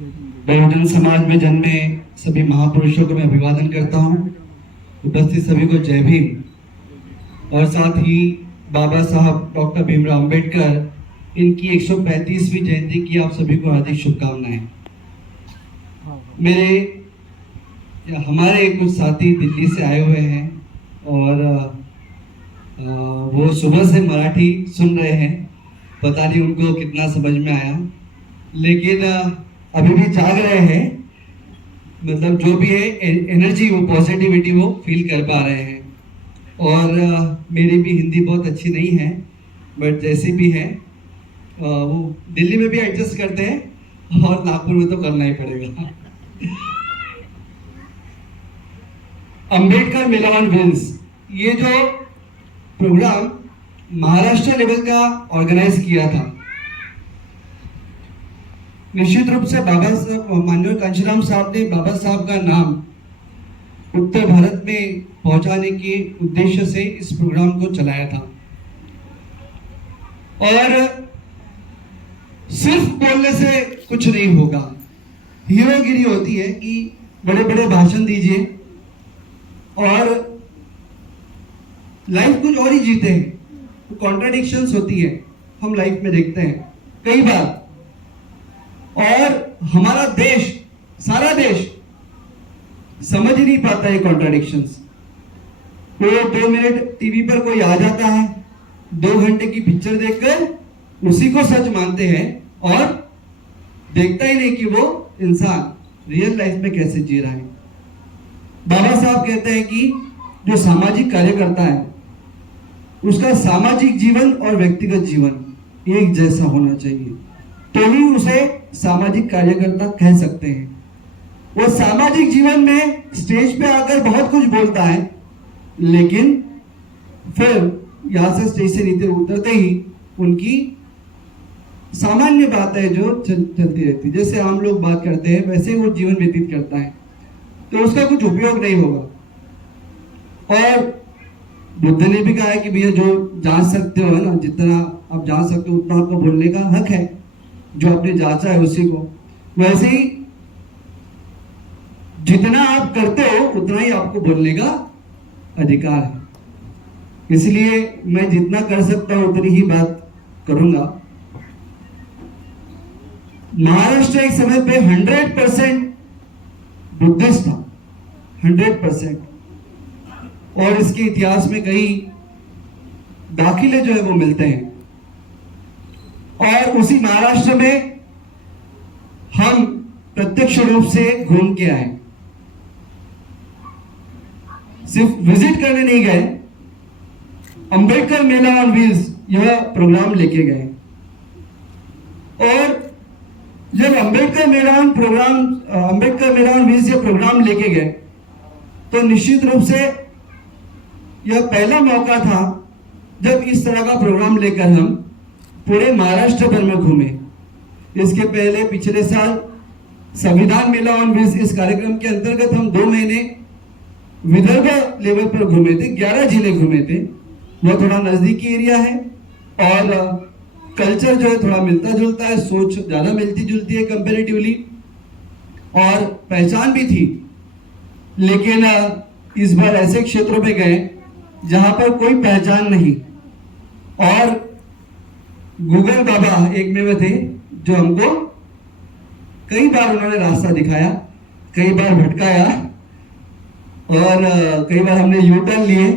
बहुजन समाज में जन्मे सभी महापुरुषों को मैं अभिवादन करता हूँ। उपस्थित सभी को जय भीम। और साथ ही बाबा साहब डॉक्टर भीमराव अंबेडकर इनकी 135वीं जयंती की आप सभी को हार्दिक शुभकामनाएं। हमारे कुछ साथी दिल्ली से आए हुए हैं और वो सुबह से मराठी सुन रहे हैं। पता नहीं उनको कितना समझ में आया, लेकिन अभी भी जाग रहे हैं। मतलब जो भी है एनर्जी, वो पॉजिटिविटी वो फील कर पा रहे हैं। और मेरी भी हिंदी बहुत अच्छी नहीं है, बट जैसी भी है वो दिल्ली में भी एडजस्ट करते हैं और नागपुर में तो करना ही पड़ेगा। अंबेडकर मेला ऑन व्हील्स, ये जो प्रोग्राम महाराष्ट्र लेवल का ऑर्गेनाइज किया था, निश्चित रूप से बाबा साहब माननीय कांशीराम साहब ने बाबा साहब का नाम उत्तर भारत में पहुंचाने के उद्देश्य से इस प्रोग्राम को चलाया था। और सिर्फ बोलने से कुछ नहीं होगा, हीरोगिरी होती है कि बड़े बड़े भाषण दीजिए और लाइफ कुछ और ही जीते हैं। तो कॉन्ट्राडिक्शंस होती है, हम लाइफ में देखते हैं कई बार। और हमारा देश, सारा देश समझ ही नहीं पाता है कॉन्ट्राडिक्शंस। वो 2 मिनट टीवी पर कोई आ जाता है, 2 घंटे की पिक्चर देखकर उसी को सच मानते हैं और देखता ही नहीं कि वो इंसान रियल लाइफ में कैसे जी रहा है। बाबा साहब कहते हैं कि जो सामाजिक कार्यकर्ता है उसका सामाजिक जीवन और व्यक्तिगत जीवन एक जैसा होना चाहिए, तो ही उसे सामाजिक कार्यकर्ता कह सकते हैं। वो सामाजिक जीवन में स्टेज पे आकर बहुत कुछ बोलता है, लेकिन फिर यहां से स्टेज से नीचे उतरते ही उनकी सामान्य बातें जो चलती रहती, जैसे आम लोग बात करते हैं वैसे वो जीवन व्यतीत करता है, तो उसका कुछ उपयोग नहीं होगा। और बुद्ध ने भी कहा है कि भैया जो जांच सकते हो ना, जितना आप जांच सकते हो उतना आपको बोलने का हक है, जो आपने जांचा है उसी को। वैसे ही जितना आप करते हो उतना ही आपको बोलने का अधिकार है। इसलिए मैं जितना कर सकता हूं उतनी ही बात करूंगा। महाराष्ट्र एक समय पे 100% बुद्धिस्ट था, 100%। और इसके इतिहास में कई दाखिले जो है वो मिलते हैं। और उसी महाराष्ट्र में हम प्रत्यक्ष रूप से घूम के आए, सिर्फ विजिट करने नहीं गए, अंबेडकर मेला ऑन व्हील्स यह प्रोग्राम लेके गए। और जब अंबेडकर मेला ऑन व्हील्स ये प्रोग्राम लेके गए, तो निश्चित रूप से यह पहला मौका था जब इस तरह का प्रोग्राम लेकर हम पूरे महाराष्ट्र भर में घूमे। इसके पहले पिछले साल संविधान मेला ऑन व्हील्स, इस कार्यक्रम के अंतर्गत हम 2 महीने विदर्भ लेवल पर घूमे थे, 11 जिले घूमे थे। वो थोड़ा नजदीकी एरिया है और कल्चर जो है थोड़ा मिलता जुलता है, सोच ज्यादा मिलती जुलती है कंपेरेटिवली, और पहचान भी थी। लेकिन इस बार ऐसे क्षेत्रों में गए जहां पर कोई पहचान नहीं, और गूगल बाबा एक में थे जो हमको कई बार उन्होंने रास्ता दिखाया, कई बार भटकाया, और कई बार हमने यू टर्न लिए।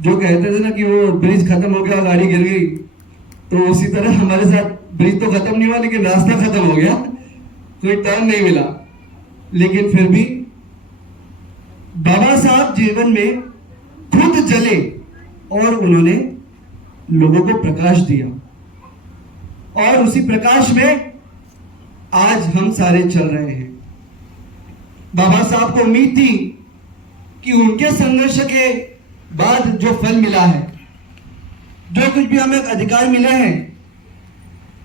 जो कहते थे ना कि वो ब्रिज खत्म हो गया और गाड़ी गिर गई, तो उसी तरह हमारे साथ ब्रिज तो खत्म नहीं हुआ लेकिन रास्ता खत्म हो गया, कोई टर्न नहीं मिला। लेकिन फिर भी बाबा साहब जीवन में खुद जले और उन्होंने लोगों को प्रकाश दिया, और उसी प्रकाश में आज हम सारे चल रहे हैं। बाबा साहब को उम्मीद थी कि उनके संघर्ष के बाद जो फल मिला है, जो कुछ भी हमें अधिकार मिले हैं,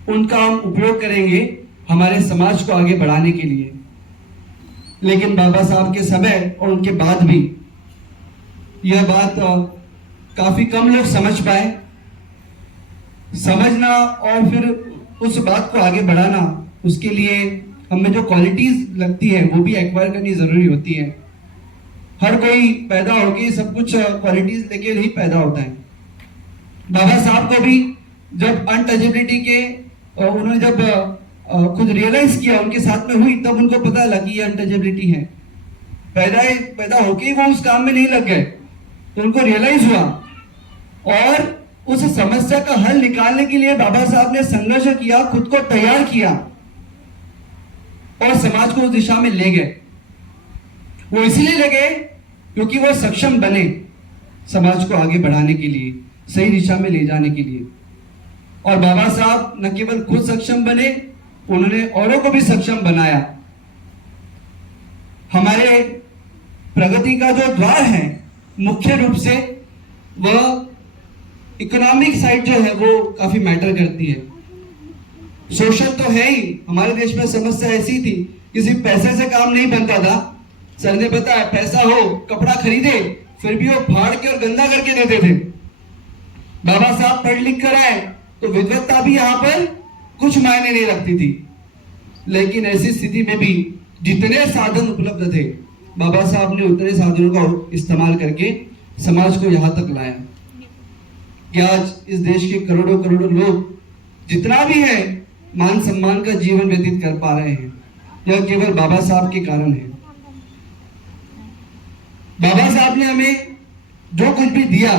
उनका हम उपयोग करेंगे हमारे समाज को आगे बढ़ाने के लिए। लेकिन बाबा साहब के समय और उनके बाद भी यह बात काफी कम लोग समझ पाए। समझना और फिर उस बात को आगे बढ़ाना, उसके लिए हमें जो क्वालिटीज लगती है वो भी एक्वायर करनी जरूरी होती है। हर कोई पैदा होके सब कुछ क्वालिटीज लेके नहीं पैदा होता है। बाबा साहब को भी जब अनटचेबिलिटी के उन्होंने जब खुद रियलाइज किया, उनके साथ में हुई, तब उनको पता लगा कि ये अनटचेबिलिटी है। पैदा होके ही वो उस काम में नहीं लग गए, तो उनको रियलाइज हुआ और उस समस्या का हल निकालने के लिए बाबा साहब ने संघर्ष किया, खुद को तैयार किया और समाज को उस दिशा में ले गए। वो इसलिए ले गए क्योंकि वो सक्षम बने समाज को आगे बढ़ाने के लिए, सही दिशा में ले जाने के लिए। और बाबा साहब न केवल खुद सक्षम बने, उन्होंने औरों को भी सक्षम बनाया। हमारे प्रगति का जो द्वार है मुख्य रूप से वह इकोनॉमिक साइड जो है वो काफी मैटर करती है। सोशल तो है ही, हमारे देश में समस्या ऐसी थी, किसी पैसे से काम नहीं बनता था। सर ने बताया पैसा हो, कपड़ा खरीदे, फिर भी वो फाड़ के और गंदा करके देते थे। बाबा साहब पढ़ लिख कर आए तो विद्वत्ता भी यहाँ पर कुछ मायने नहीं रखती थी। लेकिन ऐसी स्थिति में भी जितने साधन उपलब्ध थे, बाबा साहब ने उतने साधनों का इस्तेमाल करके समाज को यहाँ तक लाया कि आज इस देश के करोड़ों करोड़ों लोग जितना भी है मान सम्मान का जीवन व्यतीत कर पा रहे हैं। यह केवल बाबा साहब के कारण है। बाबा साहब ने हमें जो कुछ भी दिया,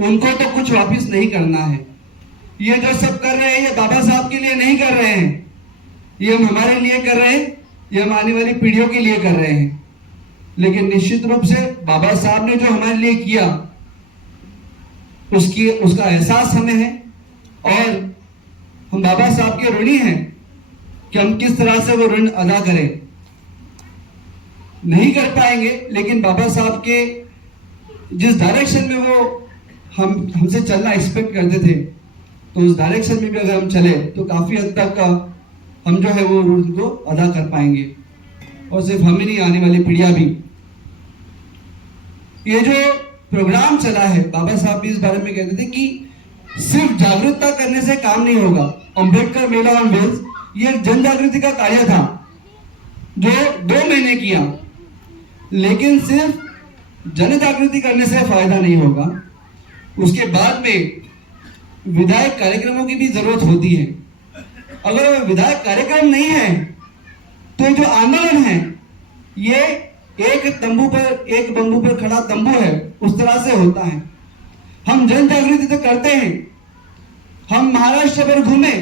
उनको तो कुछ वापस नहीं करना है। ये जो सब कर रहे हैं ये बाबा साहब के लिए नहीं कर रहे हैं, ये हम हमारे लिए कर रहे हैं, ये हम आने वाली पीढ़ियों के लिए कर रहे हैं। लेकिन निश्चित रूप से बाबा साहब ने जो हमारे लिए किया उसका एहसास हमें है और हम बाबा साहब के ऋणी हैं कि हम किस तरह से वो ऋण अदा करें। नहीं कर पाएंगे, लेकिन बाबा साहब के जिस डायरेक्शन में वो हमसे चलना एक्सपेक्ट करते थे, तो उस डायरेक्शन में भी अगर हम चले तो काफी हद तक हम जो है वो ऋण को अदा कर पाएंगे। और सिर्फ हम ही नहीं, आने वाली पीढ़ियां भी। ये जो प्रोग्राम चला है, बाबा साहब भी इस बारे में कहते थे कि सिर्फ जागरूकता करने से काम नहीं होगा। अंबेडकर मेला ऑन व्हील्स ये एक जन जागृति का कार्य था जो 2 महीने किया, लेकिन सिर्फ जन जागृति करने से फायदा नहीं होगा। उसके बाद में विधायक कार्यक्रमों की भी जरूरत होती है। अगर विधायक कार्यक्रम नहीं है तो जो आंदोलन है ये एक बम्बू पर खड़ा तंबू है, उस तरह से होता है। हम जन जागृति तो करते हैं, हम महाराष्ट्र भर घूमे,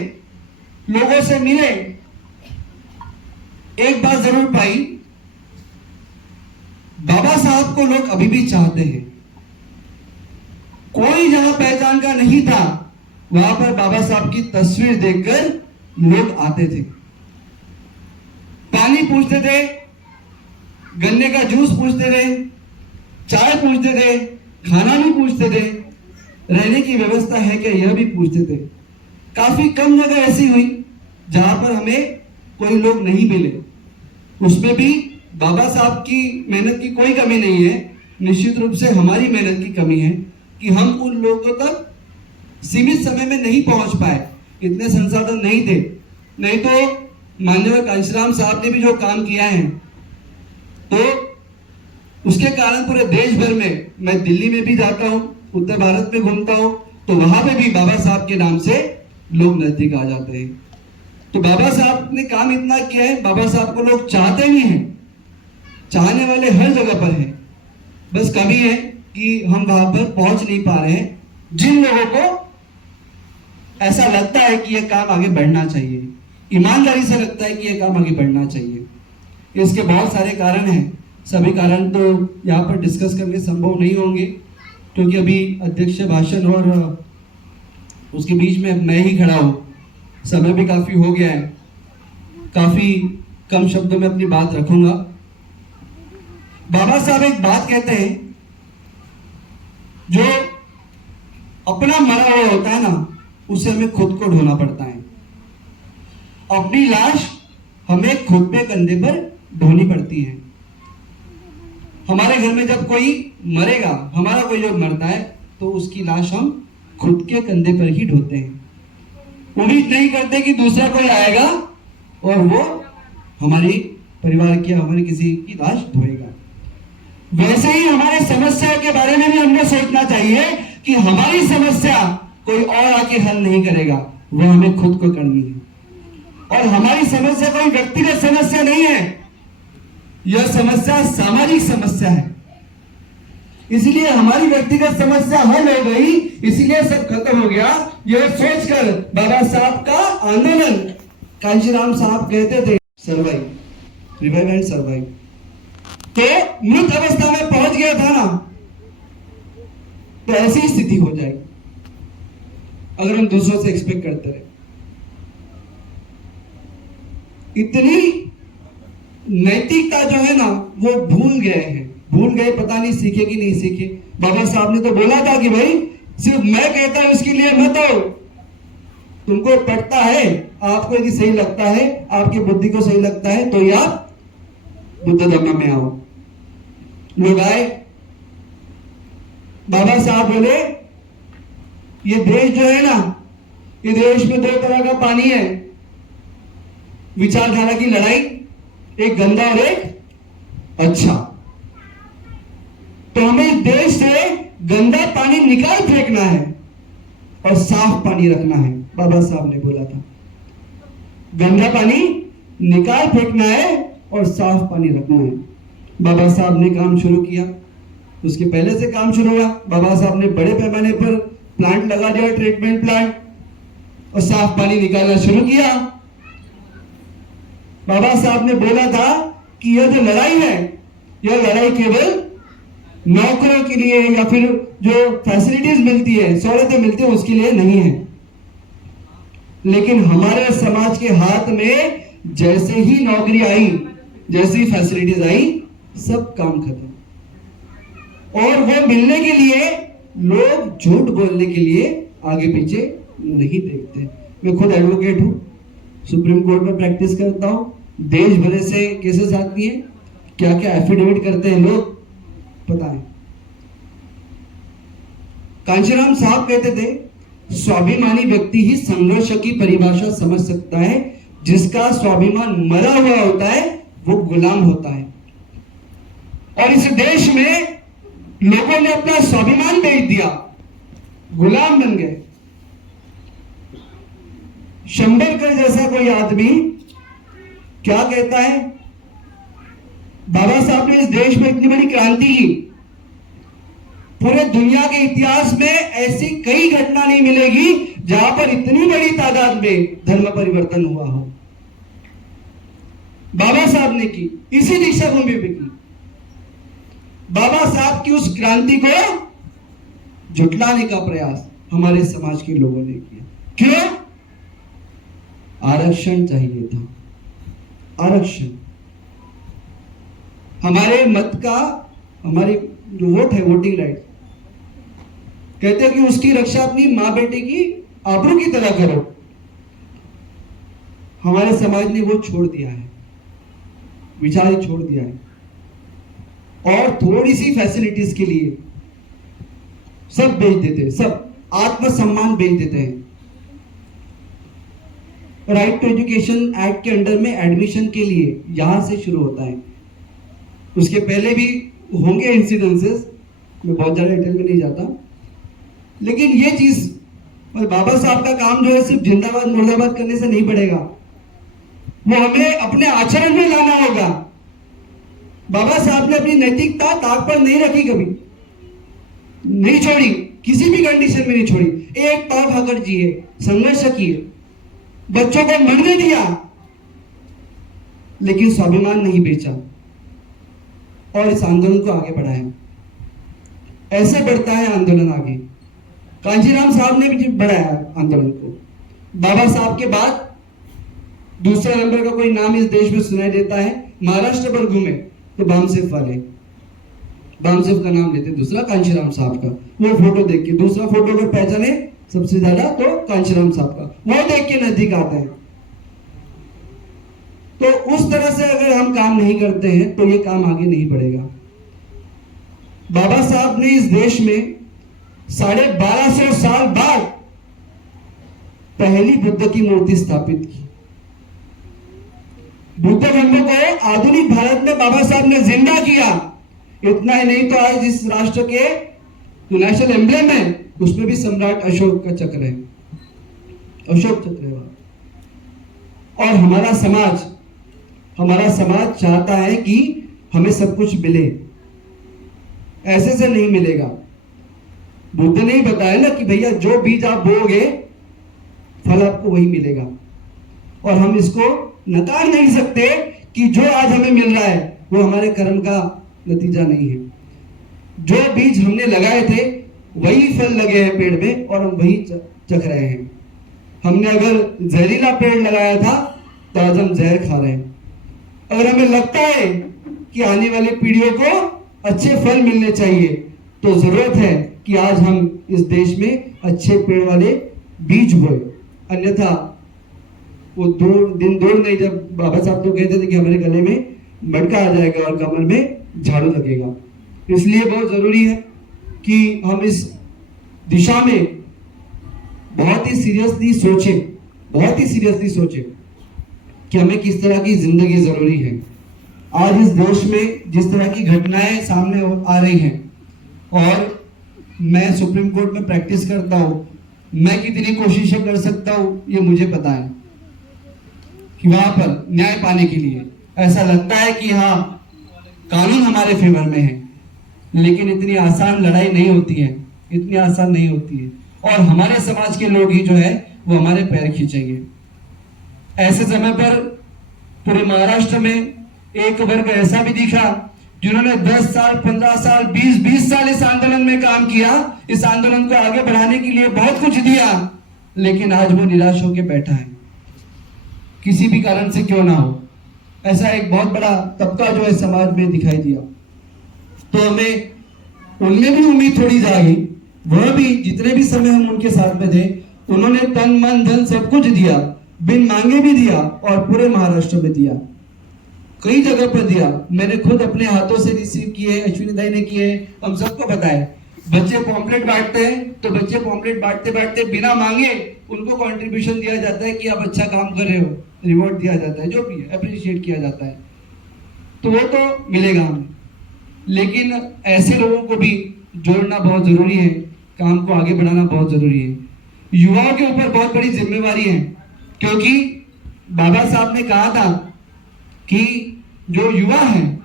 लोगों से मिले, एक बात जरूर पाई, बाबा साहब को लोग अभी भी चाहते हैं। कोई जहां पहचान का नहीं था, वहां पर बाबा साहब की तस्वीर देखकर लोग आते थे। पानी पूछते थे, गन्ने का जूस पूछते थे, चाय पूछते थे, खाना भी पूछते थे, रहने की व्यवस्था है क्या यह भी पूछते थे। काफी कम जगह ऐसी हुई जहां पर हमें कोई लोग नहीं मिले। उसमें भी बाबा साहब की मेहनत की कोई कमी नहीं है, निश्चित रूप से हमारी मेहनत की कमी है कि हम उन लोगों तक सीमित समय में नहीं पहुंच पाए, इतने संसाधन नहीं थे। नहीं तो माननीय कांशीराम साहब ने भी जो काम किया है, तो उसके कारण पूरे देश भर में, मैं दिल्ली में भी जाता हूं, उत्तर भारत में घूमता हूं, तो वहां पे भी बाबा साहब के नाम से लोग नजदीक आ जाते हैं। तो बाबा साहब ने काम इतना किया है, बाबा साहब को लोग चाहते भी हैं, चाहने वाले हर जगह पर हैं। बस कमी है कि हम वहां पर पहुंच नहीं पा रहे हैं। जिन लोगों को ऐसा लगता है कि यह काम आगे बढ़ना चाहिए, ईमानदारी से लगता है कि यह काम आगे बढ़ना चाहिए, इसके बहुत सारे कारण हैं। सभी कारण तो यहाँ पर डिस्कस करने संभव नहीं होंगे, क्योंकि अभी अध्यक्ष भाषण और उसके बीच में मैं ही खड़ा हूँ, समय भी काफी हो गया है, काफी कम शब्दों में अपनी बात रखूंगा। बाबा साहब एक बात कहते हैं, जो अपना मरा हुआ होता है ना, उसे हमें खुद को ढोना पड़ता है। अपनी लाश हमें खुद पे कंधे पर ढोनी पड़ती है। हमारे घर में जब कोई मरेगा, हमारा कोई जब मरता है, तो उसकी लाश हम खुद के कंधे पर ही ढोते हैं। उम्मीद नहीं करते कि दूसरा कोई आएगा और वो हमारे परिवार की, हमारे किसी की लाश धोएगा। वैसे ही हमारे समस्या के बारे में भी हमने सोचना चाहिए कि हमारी समस्या कोई और आके हल नहीं करेगा, वो हमें खुद को करनी है। और हमारी समस्या कोई व्यक्तिगत समस्या नहीं है, यह समस्या सामाजिक समस्या है। इसलिए हमारी व्यक्तिगत समस्या हल हो गई, इसीलिए सब खत्म हो गया। यह सोचकर बाबा साहब का आंदोलन, कांशीराम साहब कहते थे सर्वाइव, रिवाइव एंड सर्वाइव। तो मृत अवस्था में पहुंच गया था ना, तो ऐसी स्थिति हो जाएगी अगर हम दूसरों से एक्सपेक्ट करते रहे। इतनी नैतिकता जो है ना वो भूल गए हैं, भूल गए, पता नहीं सीखे कि नहीं सीखे। बाबा साहब ने तो बोला था कि भाई सिर्फ मैं कहता हूं इसके लिए मत हो, तुमको पटता है, आपको यदि सही लगता है, आपकी बुद्धि को सही लगता है तो ही आप बुद्ध धर्म में आओ। लोग आए, बाबा साहब बोले ये देश जो है ना, ये देश में दो तरह का पानी है, विचारधारा की लड़ाई, एक गंदा और एक अच्छा। तो हमें इस देश से गंदा पानी निकाल फेंकना है और साफ पानी रखना है। बाबा साहब ने बोला था गंदा पानी निकाल फेंकना है और साफ पानी रखना है। बाबा साहब ने काम शुरू किया, उसके पहले से काम शुरू हुआ। बाबा साहब ने बड़े पैमाने पर प्लांट लगा दिया, ट्रीटमेंट प्लांट, और साफ पानी निकालना शुरू किया। बाबा साहब ने बोला था कि यह जो लड़ाई है, यह लड़ाई केवल नौकरों के लिए या फिर जो फैसिलिटीज मिलती है, सहूलतें मिलती है, उसके लिए नहीं है। लेकिन हमारे समाज के हाथ में जैसे ही नौकरी आई, जैसे ही फैसिलिटीज आई, सब काम खत्म। और वो मिलने के लिए लोग झूठ बोलने के लिए आगे पीछे नहीं देखते। मैं खुद एडवोकेट हूं, सुप्रीम कोर्ट में प्रैक्टिस करता हूं, देश भर से केसेस आती हैं, क्या क्या एफिडेविट करते हैं लोग, पता है। कांशीराम साहब कहते थे स्वाभिमानी व्यक्ति ही संघर्ष की परिभाषा समझ सकता है, जिसका स्वाभिमान मरा हुआ होता है वो गुलाम होता है। और इस देश में लोगों ने अपना स्वाभिमान बेच दिया, गुलाम बन गए। शंबरकर जैसा कोई आदमी क्या कहता है, बाबा साहब ने इस देश में इतनी बड़ी क्रांति की, पूरे दुनिया के इतिहास में ऐसी कई घटना नहीं मिलेगी जहां पर इतनी बड़ी तादाद में धर्म परिवर्तन हुआ हो। बाबा साहब ने की, इसी दीक्षा भूमि पे की। बाबा साहब की उस क्रांति को झुटलाने का प्रयास हमारे समाज के लोगों ने किया। क्यों? आरक्षण चाहिए था, आरक्षण। हमारे मत का, हमारी जो वोट है, वोटिंग राइट, कहते हैं कि उसकी रक्षा अपनी मां बेटे की आबरू की तरह करो। हमारे समाज ने वो छोड़ दिया है, विचार ही छोड़ दिया है। और थोड़ी सी फैसिलिटीज के लिए सब बेच देते हैं, सब आत्मसम्मान बेच देते हैं। राइट टू एजुकेशन एक्ट के अंडर में एडमिशन के लिए यहां से शुरू होता है, उसके पहले भी होंगे इंसिडेंसेस, मैं बहुत ज्यादा डिटेल में नहीं जाता। लेकिन ये चीज बाबा साहब का काम जो है सिर्फ जिंदाबाद मुर्दाबाद करने से नहीं बढ़ेगा, वो हमें अपने आचरण में लाना होगा। बाबा साहब ने अपनी नैतिकता ताक पर नहीं रखी, कभी नहीं छोड़ी, किसी भी कंडीशन में नहीं छोड़ी। एक पाव खाकर जिए, संघर्ष किए, बच्चों को मरने दिया, लेकिन स्वाभिमान नहीं बेचा और इस आंदोलन को आगे बढ़ाया। ऐसे बढ़ता है आंदोलन आगे। कांशीराम साहब ने भी बढ़ाया आंदोलन को। बाबा साहब के बाद दूसरा नंबर का कोई नाम इस देश में सुनाई देता है, महाराष्ट्र पर घूमे तो बामसेफ वाले, बामसेफ का नाम लेते, दूसरा कांशीराम साहब का। वो फोटो देख के, दूसरा फोटो अगर पहचाने सबसे ज्यादा तो कांशीराम साहब का, वो देख के नजदीक आते हैं। तो उस तरह से अगर हम काम नहीं करते हैं तो ये काम आगे नहीं बढ़ेगा। बाबा साहब ने इस देश में 1250 साल बाद पहली बुद्ध की मूर्ति स्थापित की। बुद्ध धर्म को आधुनिक भारत में बाबा साहब ने जिंदा किया। इतना ही नहीं तो आज इस राष्ट्र के जो नेशनल एम्ब्लेम है उसमें भी सम्राट अशोक का चक्र है, अशोक चक्र है। और हमारा समाज चाहता है कि हमें सब कुछ मिले, ऐसे से नहीं मिलेगा। बुद्ध ने ही बताया ना कि भैया जो बीज आप बोओगे फल आपको वही मिलेगा। और हम इसको नकार नहीं सकते कि जो आज हमें मिल रहा है वो हमारे कर्म का नतीजा नहीं है। जो बीज हमने लगाए थे वही फल लगे हैं पेड़ में और हम वही चख रहे हैं। हमने अगर जहरीला पेड़ लगाया था तो आज हम जहर खा रहे हैं। अगर हमें लगता है कि आने वाली पीढ़ियों को अच्छे फल मिलने चाहिए तो जरूरत है कि आज हम इस देश में अच्छे पेड़ वाले बीज बोए, अन्यथा वो दिन दूर नहीं जब बाबा साहब तो कहते थे कि हमारे गले में मटका आ जाएगा और कमर में झाड़ू लगेगा। इसलिए बहुत जरूरी है कि हम इस दिशा में बहुत ही सीरियसली सोचें कि हमें किस तरह की जिंदगी जरूरी है। आज इस देश में जिस तरह की घटनाएं सामने आ रही हैं, और मैं सुप्रीम कोर्ट में प्रैक्टिस करता हूं, मैं कितनी कोशिशें कर सकता हूं ये मुझे पता है कि वहां पर न्याय पाने के लिए ऐसा लगता है कि हाँ कानून हमारे फेवर में है, लेकिन इतनी आसान लड़ाई नहीं होती है, इतनी आसान नहीं होती है। और हमारे समाज के लोग ही जो है वो हमारे पैर खींचेंगे। ऐसे समय पर पूरे महाराष्ट्र में एक वर्ग ऐसा भी दिखा जिन्होंने 10 साल 15 साल 20 साल इस आंदोलन में काम किया, इस आंदोलन को आगे बढ़ाने के लिए बहुत कुछ दिया, लेकिन आज वो निराश होकर बैठा है, किसी भी कारण से क्यों ना हो। ऐसा एक बहुत बड़ा तबका जो है समाज में दिखाई दिया। तो हमें उनमें भी उम्मीद थोड़ी जागी, वह भी जितने भी समय हम उनके साथ में थे उन्होंने तन मन धन सब कुछ दिया, बिन मांगे भी दिया और पूरे महाराष्ट्र में दिया, कई जगह पर दिया। मैंने खुद अपने हाथों से रिसीव किए, अश्विनी दाई ने किए, हम सबको बताया। बच्चे पॉम्पलेट बांटते हैं तो बच्चे पॉम्पलेट बांटते बांटते बिना मांगे उनको कंट्रीब्यूशन दिया जाता है कि आप अच्छा काम कर रहे हो, रिवॉर्ड दिया जाता है, जो भी अप्रिशिएट किया जाता है, तो वो तो मिलेगा हमें। लेकिन ऐसे लोगों को भी जोड़ना बहुत जरूरी है, काम को आगे बढ़ाना बहुत जरूरी है। युवाओं के ऊपर बहुत बड़ी जिम्मेवारी है, क्योंकि बाबा साहब ने कहा था कि जो युवा हैं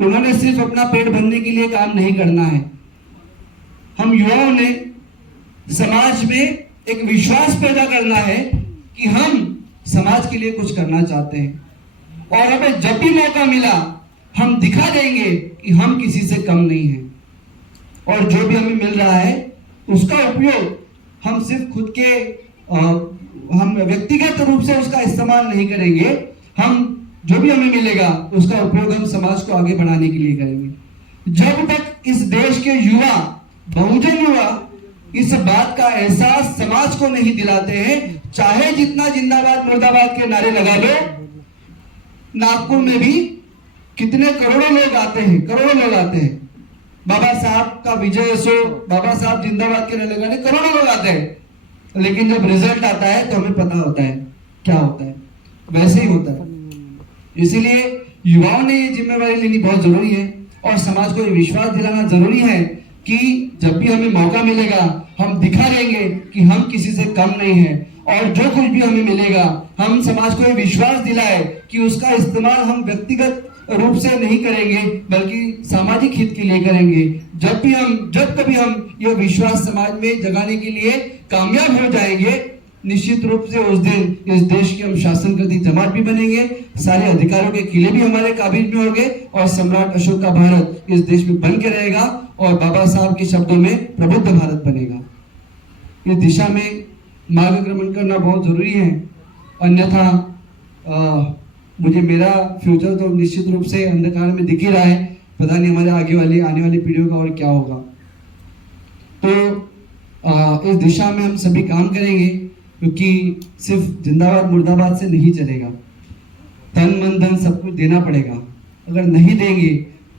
उन्होंने सिर्फ अपना पेट भरने के लिए काम नहीं करना है। हम युवाओं ने समाज में एक विश्वास पैदा करना है कि हम समाज के लिए कुछ करना चाहते हैं, और हमें जब भी मौका मिला हम दिखा देंगे कि हम किसी से कम नहीं हैं, और जो भी हमें मिल रहा है उसका उपयोग हम सिर्फ खुद के हम व्यक्तिगत रूप से उसका इस्तेमाल नहीं करेंगे, हम जो भी हमें मिलेगा उसका उपयोग हम समाज को आगे बढ़ाने के लिए करेंगे। जब तक इस देश के युवा, बहुजन युवा इस बात का एहसास समाज को नहीं दिलाते हैं, चाहे जितना जिंदाबाद मुर्दाबाद के नारे लगा लो, नागपुर में भी कितने करोड़ों लोग आते हैं, बाबा साहब का विजय असो, बाबा साहब जिंदाबाद के नारे लगाने करोड़ों लोग आते हैं, लेकिन जब रिजल्ट आता है तो हमें पता होता है क्या होता है, वैसे ही होता है। इसीलिए युवाओं ने ये जिम्मेवारी लेनी बहुत जरूरी है, और समाज को ये विश्वास दिलाना जरूरी है कि जब भी हमें मौका मिलेगा हम दिखा देंगे कि हम किसी से कम नहीं हैं, और जो कुछ भी हमें मिलेगा हम समाज को ये विश्वास दिलाए कि उसका इस्तेमाल हम व्यक्तिगत रूप से नहीं करेंगे बल्कि सामाजिक हित के लिए करेंगे। जब कभी हम यह विश्वास समाज में जगाने के लिए कामयाब हो जाएंगे, निश्चित रूप से उस दिन इस देश की हम शासन करती जमात भी बनेंगे, सारे अधिकारों के किले भी हमारे काबिज में होंगे, और सम्राट अशोक का भारत इस देश में बन के रहेगा, और बाबा साहब के शब्दों में प्रबुद्ध भारत बनेगा। इस दिशा में मार्गक्रमण करना बहुत जरूरी है, अन्यथा मुझे मेरा फ्यूचर तो निश्चित रूप से अंधकार में दिख ही रहा है, पता नहीं हमारे आने वाली पीढ़ियों का और क्या होगा। तो इस दिशा में हम सभी काम करेंगे, क्योंकि सिर्फ जिंदाबाद मुर्दाबाद से नहीं चलेगा, तन मन धन सब कुछ देना पड़ेगा। अगर नहीं देंगे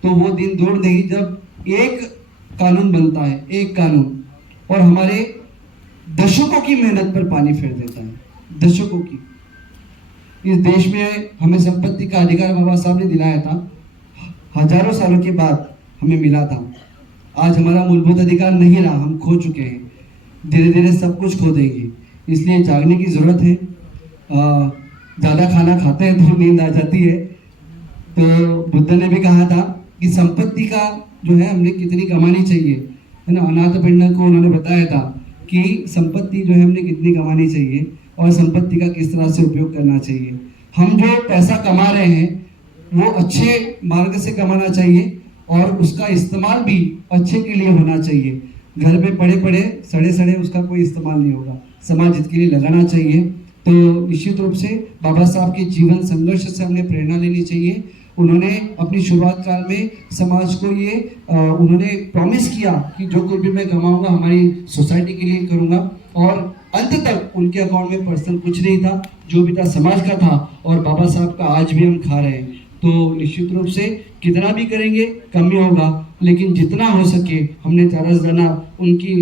तो वो दिन दूर नहीं जब एक कानून बनता है, एक कानून, और हमारे दशकों की मेहनत पर पानी फेर देता है, दशकों की। इस देश में हमें संपत्ति का अधिकार बाबा साहब ने दिलाया था, हजारों सालों के बाद हमें मिला था। आज हमारा मूलभूत अधिकार नहीं रहा, हम खो चुके हैं, धीरे धीरे सब कुछ खो देंगे, इसलिए जागने की जरूरत है। ज़्यादा खाना खाते हैं तो नींद आ जाती है, तो बुद्ध ने भी कहा था कि संपत्ति का जो है हमने कितनी कमानी चाहिए, है ना। अनाथ पिंडक को उन्होंने बताया था कि संपत्ति जो है हमने कितनी कमानी चाहिए और संपत्ति का किस तरह से उपयोग करना चाहिए। हम जो पैसा कमा रहे हैं वो अच्छे मार्ग से कमाना चाहिए और उसका इस्तेमाल भी अच्छे के लिए होना चाहिए। घर पे पड़े पड़े सड़े सड़े उसका कोई इस्तेमाल नहीं होगा, समाज हित के लिए लगाना चाहिए। तो निश्चित रूप से बाबा साहब के जीवन संघर्ष से हमने प्रेरणा लेनी चाहिए। उन्होंने अपनी शुरुआत काल में समाज को ये उन्होंने प्रॉमिस किया कि जो कुछ भी मैं कमाऊंगा हमारी सोसाइटी के लिए करूंगा, और अंत तक उनके अकाउंट में पर्सनल कुछ नहीं था, जो भी था समाज का था, और बाबा साहब का आज भी हम खा रहे हैं। तो निश्चित रूप से कितना भी करेंगे कम ही होगा, लेकिन जितना हो सके हमने ज़्यादा से ज़्यादा उनकी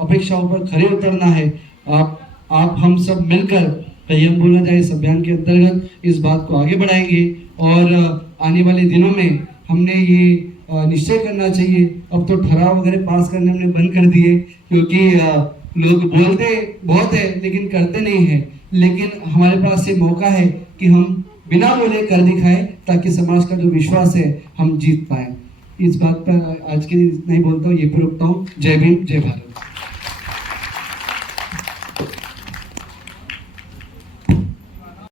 अपेक्षाओं पर खरे उतरना है। आप हम सब मिलकर हम बोला जाए इस अभियान के अंतर्गत इस बात को आगे बढ़ाएंगे, और आने वाले दिनों में हमने ये निश्चय करना चाहिए। अब तो ठहराव वगैरह पास करने हमने बंद कर दिए, क्योंकि लोग बोलते बहुत है लेकिन करते नहीं है। लेकिन हमारे पास ये मौका है कि हम बिना बोले कर दिखाएं, ताकि समाज का जो विश्वास है हम जीत पाए। इस बात पर आज के लिए इतना ही बोलता हूँ, ये पर रुकता हूँ। जय भीम, जय भारत।